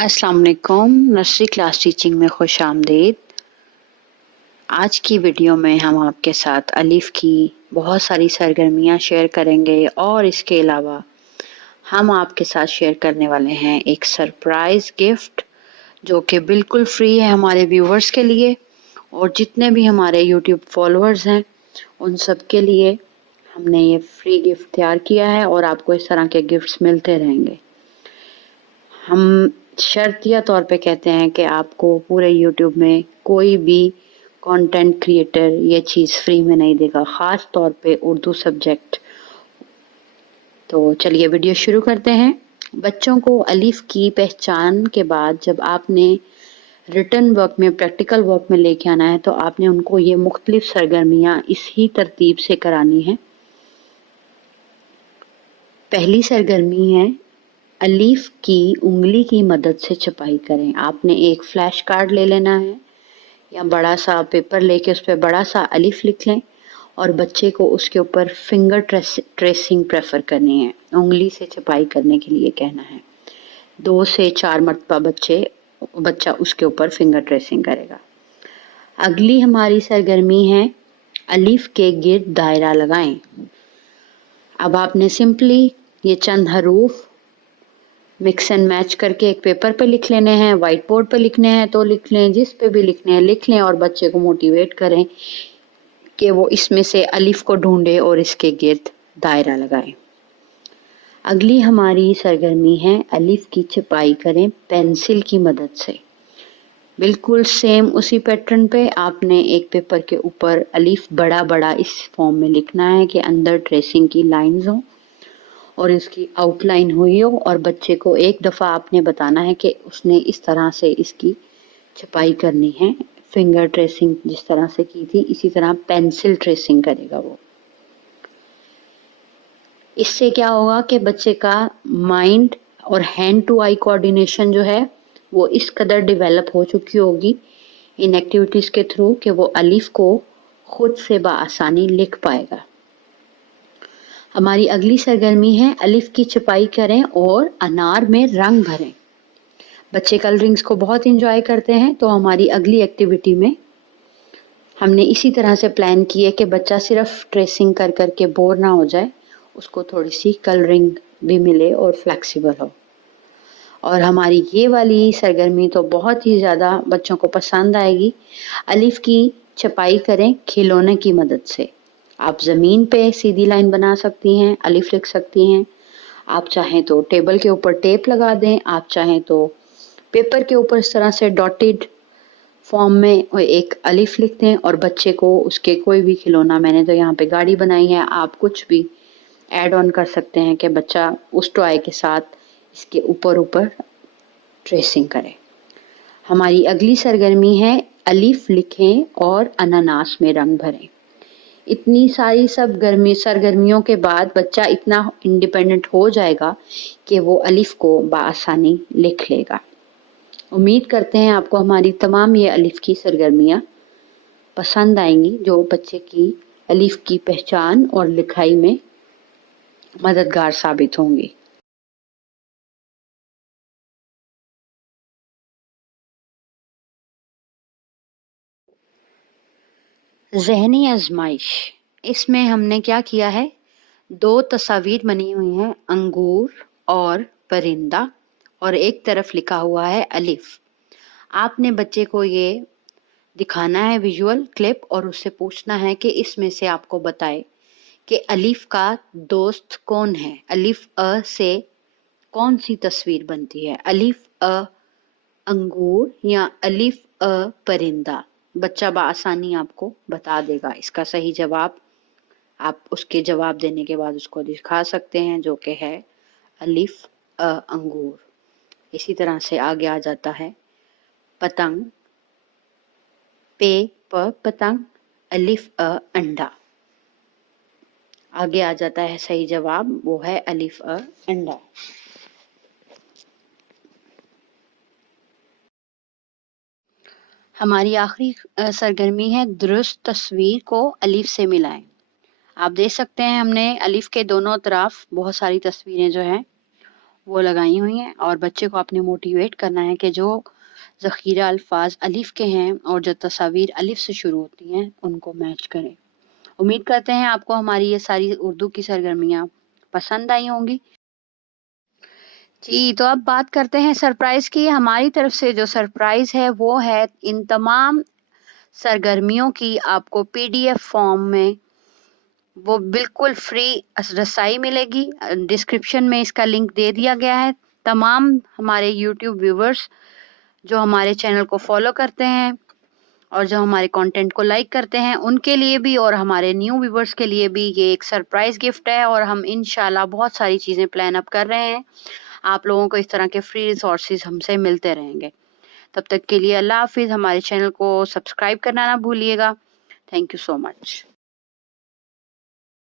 अस्सलाम वालेकुम। Nursery class teaching में खुश आमदीद। आज की वीडियो में हम आपके साथ अलिफ की बहुत सारी सरगर्मियां शेयर करेंगे और इसके अलावा हम आपके साथ शेयर करने वाले हैं एक सरप्राइज गिफ्ट जो कि बिल्कुल फ्री है हमारे व्यूवर्स के लिए और जितने भी हमारे यूट्यूब फॉलोअर्स हैं उन सब के लिए हमने ये फ्री गिफ्ट तैयार किया है और आपको इस तरह के गिफ्ट्स मिलते रहेंगे। हम शर्तिया तौर पे कहते हैं कि आपको पूरे यूट्यूब में कोई भी कंटेंट क्रिएटर ये चीज़ फ्री में नहीं देगा, ख़ास तौर पे उर्दू सब्जेक्ट। तो चलिए वीडियो शुरू करते हैं। बच्चों को अलिफ की पहचान के बाद जब आपने रिटन वर्क में, प्रैक्टिकल वर्क में लेके आना है तो आपने उनको ये मुख्तलिफ सरगर्मियाँ इसी तरतीब से करानी है। पहली सरगर्मी है अलीफ की उंगली की मदद से छपाई करें। आपने एक फ्लैश कार्ड ले लेना है या बड़ा सा पेपर लेके उस पर बड़ा सा अलीफ लिख लें और बच्चे को उसके ऊपर फिंगर ट्रेसिंग प्रेफर करनी है, उंगली से छपाई करने के लिए कहना है। 2 से 4 मरतबा बच्चा उसके ऊपर फिंगर ट्रेसिंग करेगा। अगली हमारी सरगर्मी है अलीफ के गिर्द दायरा लगाएं। अब आपने सिंपली ये चंद हरूफ मिक्स एंड मैच करके एक पेपर पे लिख लेने हैं, व्हाइट बोर्ड पे लिखने हैं तो लिख लें, जिस पे भी लिखने हैं लिख लें और बच्चे को मोटिवेट करें कि वो इसमें से अलिफ को ढूंढे और इसके गिर्द दायरा लगाए। अगली हमारी सरगर्मी है अलिफ की छपाई करें पेंसिल की मदद से। बिल्कुल सेम उसी पैटर्न पे आपने एक पेपर के ऊपर अलिफ बड़ा बड़ा इस फॉर्म में लिखना है कि अंदर ट्रेसिंग की लाइंस हो और इसकी आउटलाइन हुई हो और बच्चे को एक दफ़ा आपने बताना है कि उसने इस तरह से इसकी छपाई करनी है। फिंगर ट्रेसिंग जिस तरह से की थी इसी तरह पेंसिल ट्रेसिंग करेगा वो। इससे क्या होगा कि बच्चे का माइंड और हैंड टू आई कोऑर्डिनेशन जो है वो इस कदर डेवलप हो चुकी होगी इन एक्टिविटीज़ के थ्रू कि वो अलिफ को खुद से बआसानी लिख पाएगा। हमारी अगली सरगर्मी है अलिफ की छपाई करें और अनार में रंग भरें। बच्चे कलरिंग्स को बहुत इंजॉय करते हैं तो हमारी अगली एक्टिविटी में हमने इसी तरह से प्लान की है कि बच्चा सिर्फ ट्रेसिंग कर करके बोर ना हो जाए, उसको थोड़ी सी कलरिंग भी मिले और फ्लेक्सिबल हो। और हमारी ये वाली सरगर्मी तो बहुत ही ज़्यादा बच्चों को पसंद आएगी। अलिफ की छपाई करें खिलौने की मदद से। आप ज़मीन पे सीधी लाइन बना सकती हैं, अलिफ लिख सकती हैं। आप चाहें तो टेबल के ऊपर टेप लगा दें, आप चाहें तो पेपर के ऊपर इस तरह से डॉटेड फॉर्म में एक अलिफ लिख दें और बच्चे को उसके कोई भी खिलौना, मैंने तो यहाँ पे गाड़ी बनाई है, आप कुछ भी ऐड ऑन कर सकते हैं कि बच्चा उस टॉय के साथ इसके ऊपर ऊपर ट्रेसिंग करे। हमारी अगली सरगर्मी है अलिफ लिखें और अनानास में रंग भरें। इतनी सारी सरगर्मियों के बाद बच्चा इतना इंडिपेंडेंट हो जाएगा कि वो अलिफ को बआसानी लिख लेगा। उम्मीद करते हैं आपको हमारी तमाम ये अलिफ की सरगर्मियाँ पसंद आएंगी जो बच्चे की अलिफ की पहचान और लिखाई में मददगार साबित होंगी। ज़हनी आजमाइश, इसमें हमने क्या किया है, 2 तस्वीर बनी हुई हैं, अंगूर और परिंदा, और एक तरफ लिखा हुआ है अलिफ। आपने बच्चे को ये दिखाना है विजुअल क्लिप और उससे पूछना है कि इसमें से आपको बताए कि अलिफ का दोस्त कौन है। अलिफ अ से कौन सी तस्वीर बनती है, अलिफ अ अंगूर या अलिफ अ परिंदा। बच्चा बआसानी आपको बता देगा इसका सही जवाब। आप उसके जवाब देने के बाद उसको दिखा सकते हैं जो कि है अलिफ अ अंगूर। इसी तरह से आगे आ जाता है पतंग, पे प पतंग, अलिफ अ अंडा। आगे आ जाता है सही जवाब, वो है अलिफ अ अंडा। हमारी आखिरी सरगर्मी है दुरुस्त तस्वीर को अलिफ से मिलाएं। आप देख सकते हैं हमने अलिफ के दोनों तरफ बहुत सारी तस्वीरें जो हैं वो लगाई हुई हैं और बच्चे को आपने मोटिवेट करना है कि जो ज़ख़ीरा अल्फाज अलिफ के हैं और जो तस्वीर अलिफ से शुरू होती हैं उनको मैच करें। उम्मीद करते हैं आपको हमारी ये सारी उर्दू की सरगर्मियाँ पसंद आई होंगी। जी, तो अब बात करते हैं सरप्राइज़ की। हमारी तरफ से जो सरप्राइज़ है वो है इन तमाम सरगर्मियों की आपको पीडीएफ फॉर्म में वो बिल्कुल फ्री रसाई मिलेगी। डिस्क्रिप्शन में इसका लिंक दे दिया गया है। तमाम हमारे यूट्यूब व्यूवर्स जो हमारे चैनल को फॉलो करते हैं और जो हमारे कंटेंट को लाइक करते हैं उनके लिए भी और हमारे न्यू व्यूवर्स के लिए भी ये एक सरप्राइज गिफ्ट है और हम इंशाल्लाह बहुत सारी चीज़ें प्लान अप कर रहे हैं। आप लोगों को इस तरह के फ्री रिसोर्सेज हमसे मिलते रहेंगे। तब तक के लिए अल्लाह हाफिज़। हमारे चैनल को सब्सक्राइब करना ना भूलिएगा। Thank you so much.